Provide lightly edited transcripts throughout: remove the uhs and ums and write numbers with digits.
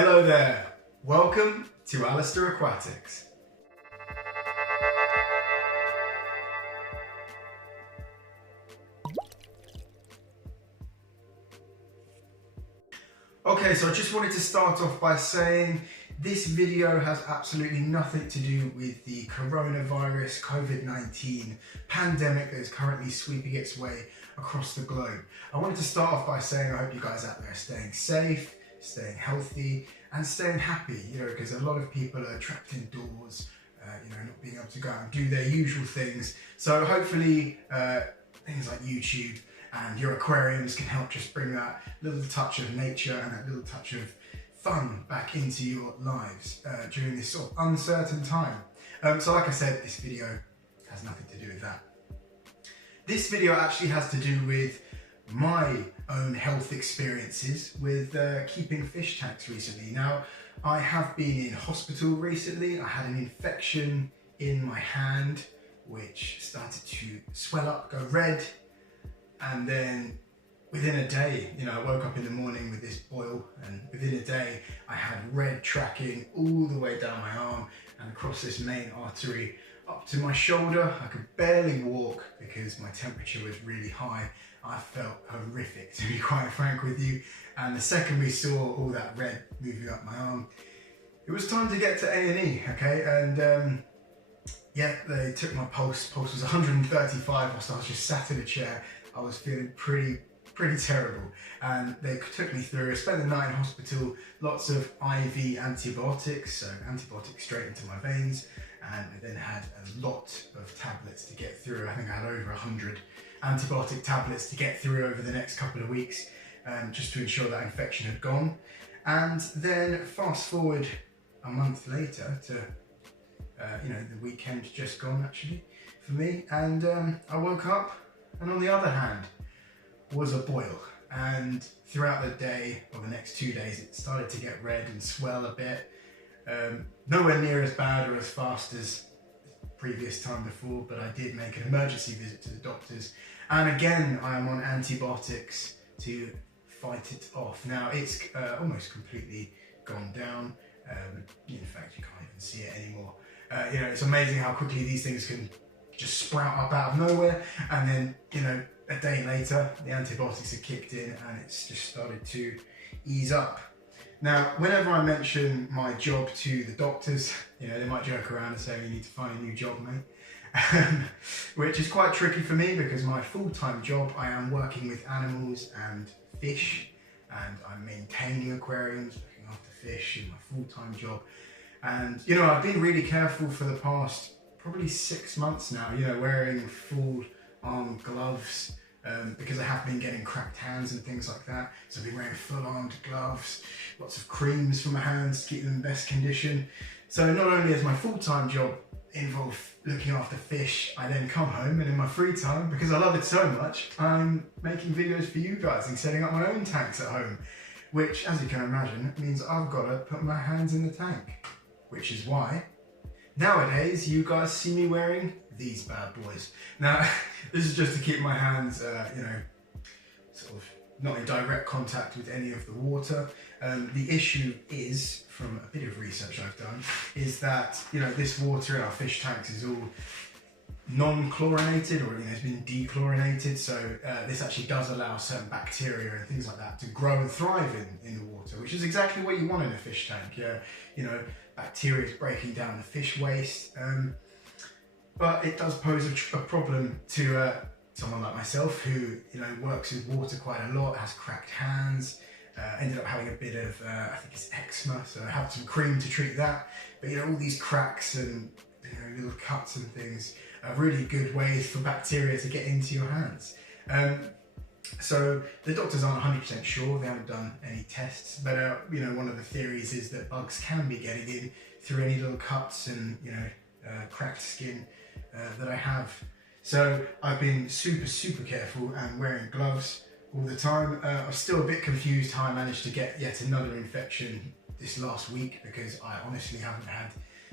Hello there, welcome to Alasdair Aquatics. Okay, so I just wanted to start off by saying this video has absolutely nothing to do with the coronavirus COVID-19 pandemic that is currently sweeping its way across the globe. I wanted to start off by saying I hope you guys out there are staying safe, staying healthy and staying happy, because a lot of people are trapped indoors, not being able to go out and do their usual things. So hopefully things like YouTube and your aquariums can help just bring that little touch of nature and that little touch of fun back into your lives during this sort of uncertain time. So like I said, this video has nothing to do with that. This video actually has to do with my own health experiences with keeping fish tanks recently. Now, I have been in hospital recently. I had an infection in my hand which started to swell up, go red, and then within a day, I woke up in the morning with this boil, and within a day I had red tracking all the way down my arm and across this main artery up to my shoulder. I could barely walk because my temperature was really high. I felt horrific, to be quite frank with you. And the second we saw all that red moving up my arm, it was time to get to A&E, okay? And yeah, they took my pulse. Pulse was 135 whilst I was just sat in a chair. I was feeling pretty terrible. And they took me through, I spent the night in hospital, lots of IV antibiotics, so antibiotics straight into my veins. And I then had a lot of tablets to get through. I think I had over 100 antibiotic tablets to get through over the next couple of weeks, just to ensure that infection had gone. And then fast forward a month later to, the weekend just gone actually for me, and I woke up and on the other hand was a boil. And throughout the day, or the next 2 days, it started to get red and swell a bit. Nowhere near as bad or as fast as the previous time before, but I did make an emergency visit to the doctors. And again, I am on antibiotics to fight it off. Now, it's almost completely gone down. In fact, you can't even see it anymore. It's amazing how quickly these things can just sprout up out of nowhere. And then, a day later, the antibiotics have kicked in and it's just started to ease up. Now, whenever I mention my job to the doctors, they might joke around and say, you need to find a new job, mate. Which is quite tricky for me because my full-time job, I am working with animals and fish, and I'm maintaining aquariums, looking after fish in my full-time job. And, I've been really careful for the past probably 6 months now, wearing full arm gloves, because I have been getting cracked hands and things like that. So I've been wearing full-armed gloves, lots of creams for my hands to keep them in best condition. So not only is my full-time job involve looking after fish, I then come home and in my free time, because I love it so much, I'm making videos for you guys and setting up my own tanks at home, which, as you can imagine, means I've got to put my hands in the tank, which is why nowadays you guys see me wearing these bad boys. Now, this is just to keep my hands, sort of not in direct contact with any of the water. The issue is, from a bit of research I've done, is that, this water in our fish tanks is all non-chlorinated, or it's been dechlorinated. So this actually does allow certain bacteria and things like that to grow and thrive in the water, which is exactly what you want in a fish tank. Bacteria is breaking down the fish waste. But it does pose a problem to someone like myself who, works with water quite a lot, has cracked hands, ended up having a bit of, I think it's eczema, so I have some cream to treat that. But all these cracks and little cuts and things are really good ways for bacteria to get into your hands. So the doctors aren't 100% sure, they haven't done any tests, but one of the theories is that bugs can be getting in through any little cuts and cracked skin that I have. So I've been super careful and wearing gloves all the time. I'm still a bit confused how I managed to get yet another infection this last week, because I honestly haven't had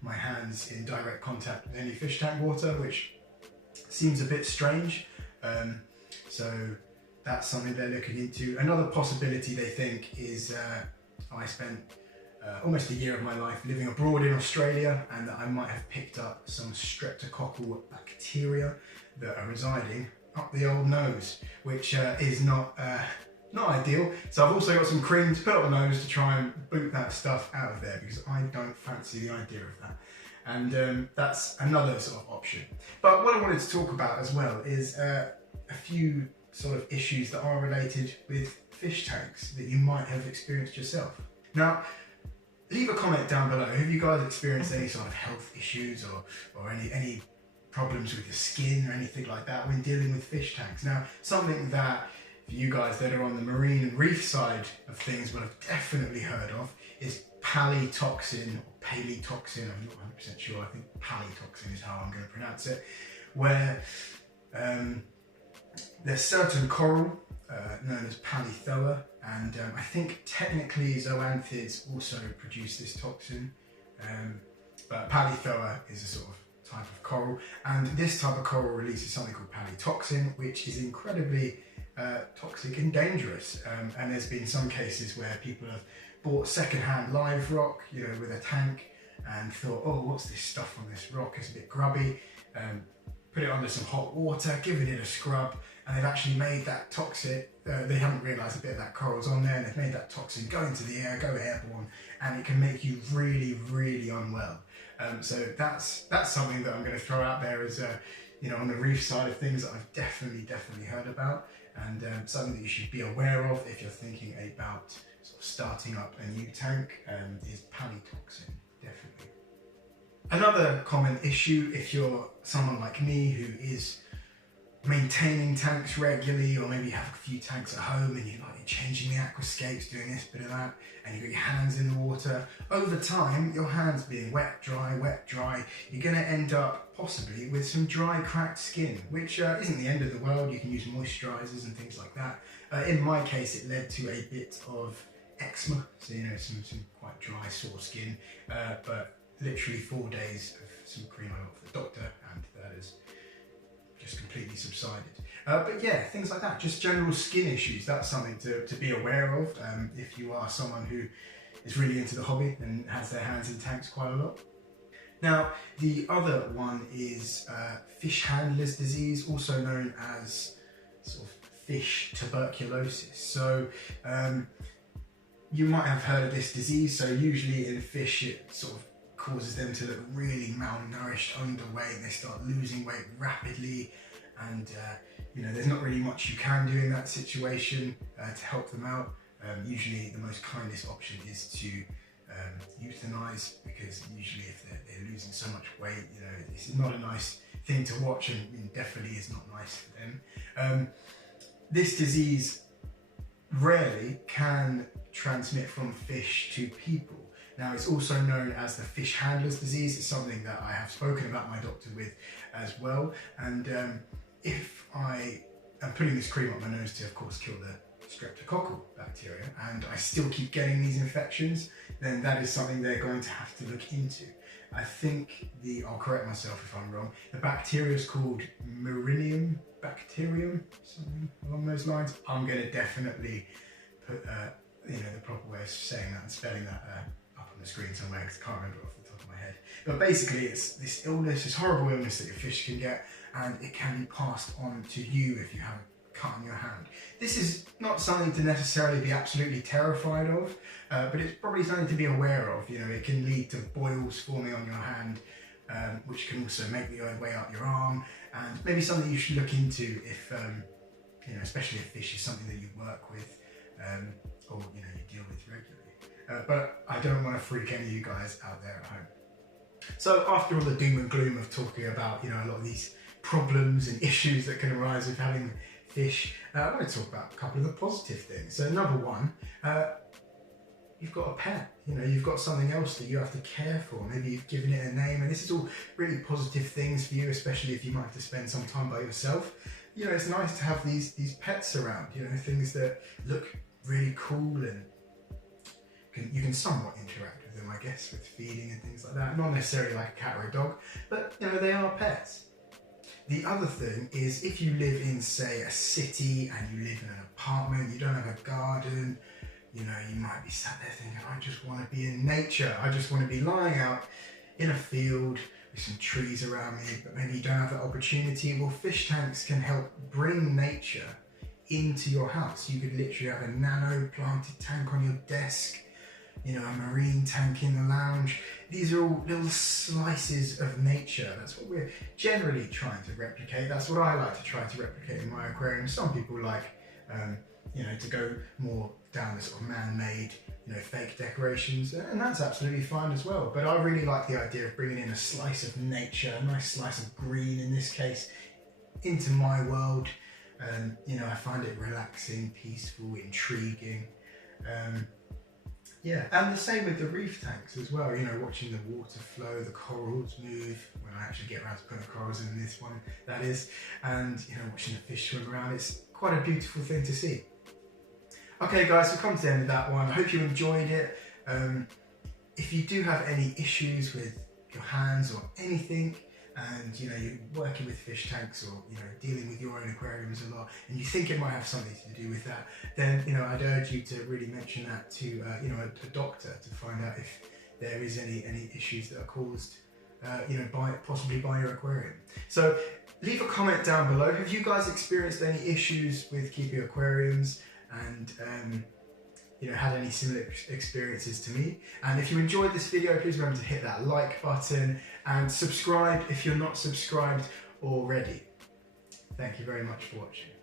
my hands in direct contact with any fish tank water, which seems a bit strange. So that's something they're looking into. Another possibility they think is I spent almost a year of my life living abroad in Australia, and that I might have picked up some streptococcal bacteria that are residing up the old nose, which is not ideal. So I've also got some cream to put on my nose to try and boot that stuff out of there, because I don't fancy the idea of that. And that's another sort of option. But what I wanted to talk about as well is a few sort of issues that are related with fish tanks that you might have experienced yourself. Now, leave a comment down below. Have you guys experienced any sort of health issues or any problems with your skin or anything like that when dealing with fish tanks? Now, something that for you guys that are on the marine and reef side of things will have definitely heard of is palytoxin or palytoxin. I'm not 100% sure. I think palytoxin is how I'm going to pronounce it, where there's certain coral known as polythoa, and I think technically zoanthids also produce this toxin, but polythoa is a sort of type of coral, and this type of coral releases something called palytoxin, which is incredibly toxic and dangerous. And there's been some cases where people have bought secondhand live rock, you know, with a tank, and thought, oh, what's this stuff on this rock? It's a bit grubby. Put it under some hot water, given it a scrub, and they've actually made that toxic. They haven't realised a bit of that coral's on there, and they've made that toxin go into the air, go airborne, and it can make you really, really unwell. So that's something that I'm going to throw out there as you know, on the reef side of things that I've definitely heard about, and something that you should be aware of if you're thinking about sort of starting up a new tank is palytoxin, definitely. Another common issue, if you're someone like me who is maintaining tanks regularly, or maybe you have a few tanks at home and you're like changing the aquascapes, doing this, bit of that, and you've got your hands in the water, over time your hands being wet, dry, you're going to end up possibly with some dry, cracked skin, which isn't the end of the world. You can use moisturisers and things like that. In my case, it led to a bit of eczema, so you know, some quite dry, sore skin, but literally 4 days of some cream I got from the doctor, and that has just completely subsided. But yeah, things like that, just general skin issues, that's something to be aware of if you are someone who is really into the hobby and has their hands in tanks quite a lot. Now, the other one is fish handler's disease, also known as sort of fish tuberculosis. So you might have heard of this disease. So usually in fish, it sort of causes them to look really malnourished, underweight. They start losing weight rapidly, and you know, there's not really much you can do in that situation to help them out. Usually the most kindest option is to euthanize, because usually if they're losing so much weight, you know, it's not a nice thing to watch, and definitely is not nice for them. This disease rarely can transmit from fish to people. Now, it's also known as the fish handler's disease. It's something that I have spoken about my doctor with as well. And if I am putting this cream up my nose to, of course, kill the streptococcal bacteria, and I still keep getting these infections, then that is something they're going to have to look into. I think I'll correct myself if I'm wrong, the bacteria is called Murinium bacterium, something along those lines. I'm going to definitely put you know, the proper way of saying that and spelling that up on the screen somewhere, because I can't remember it off the top of my head. But basically it's this illness, this horrible illness that your fish can get, and it can be passed on to you if you have a cut on your hand. This is not something to necessarily be absolutely terrified of, but it's probably something to be aware of. You know, it can lead to boils forming on your hand, which can also make the way up your arm, and maybe something you should look into if, you know, especially if fish is something that you work with, or you know, you deal with regularly. But I don't want to freak any of you guys out there at home. So after all the doom and gloom of talking about, you know, a lot of these problems and issues that can arise with having fish, I want to talk about a couple of the positive things. So number one, you've got a pet, you know, you've got something else that you have to care for. Maybe you've given it a name, and this is all really positive things for you, especially if you might have to spend some time by yourself. You know, it's nice to have these pets around, you know, things that look really cool, and you can somewhat interact with them, I guess, with feeding and things like that. Not necessarily like a cat or a dog, but you know, they are pets. The other thing is, if you live in, say, a city and you live in an apartment, you don't have a garden, You know, you might be sat there thinking, I just want to be in nature. I just want to be lying out in a field with some trees around me, but maybe you don't have that opportunity. Well, fish tanks can help bring nature into your house. You could literally have a nano planted tank on your desk, you know, a marine tank in the lounge. These are all little slices of nature. That's what we're generally trying to replicate. That's what I like to try to replicate in my aquarium. Some people like, you know, to go more down the sort of man-made, you know, fake decorations, and that's absolutely fine as well. But I really like the idea of bringing in a slice of nature, a nice slice of green in this case, into my world. You know, I find it relaxing, peaceful, intriguing. Yeah, and the same with the reef tanks as well, you know, watching the water flow, the corals move, when I actually get around to putting corals in this one, that is, and, you know, watching the fish swim around. It's quite a beautiful thing to see. Okay guys, we've come to the end of that one. I hope you enjoyed it. If you do have any issues with your hands or anything, and you know, you're working with fish tanks or, you know, dealing with your own aquariums a lot, and you think it might have something to do with that, then, you know, I'd urge you to really mention that to, you know, a doctor, to find out if there is any issues that are caused, you know, possibly by your aquarium. So leave a comment down below. Have you guys experienced any issues with keeping aquariums, and you know, had any similar experiences to me? And if you enjoyed this video, please remember to hit that like button and subscribe if you're not subscribed already. Thank you very much for watching.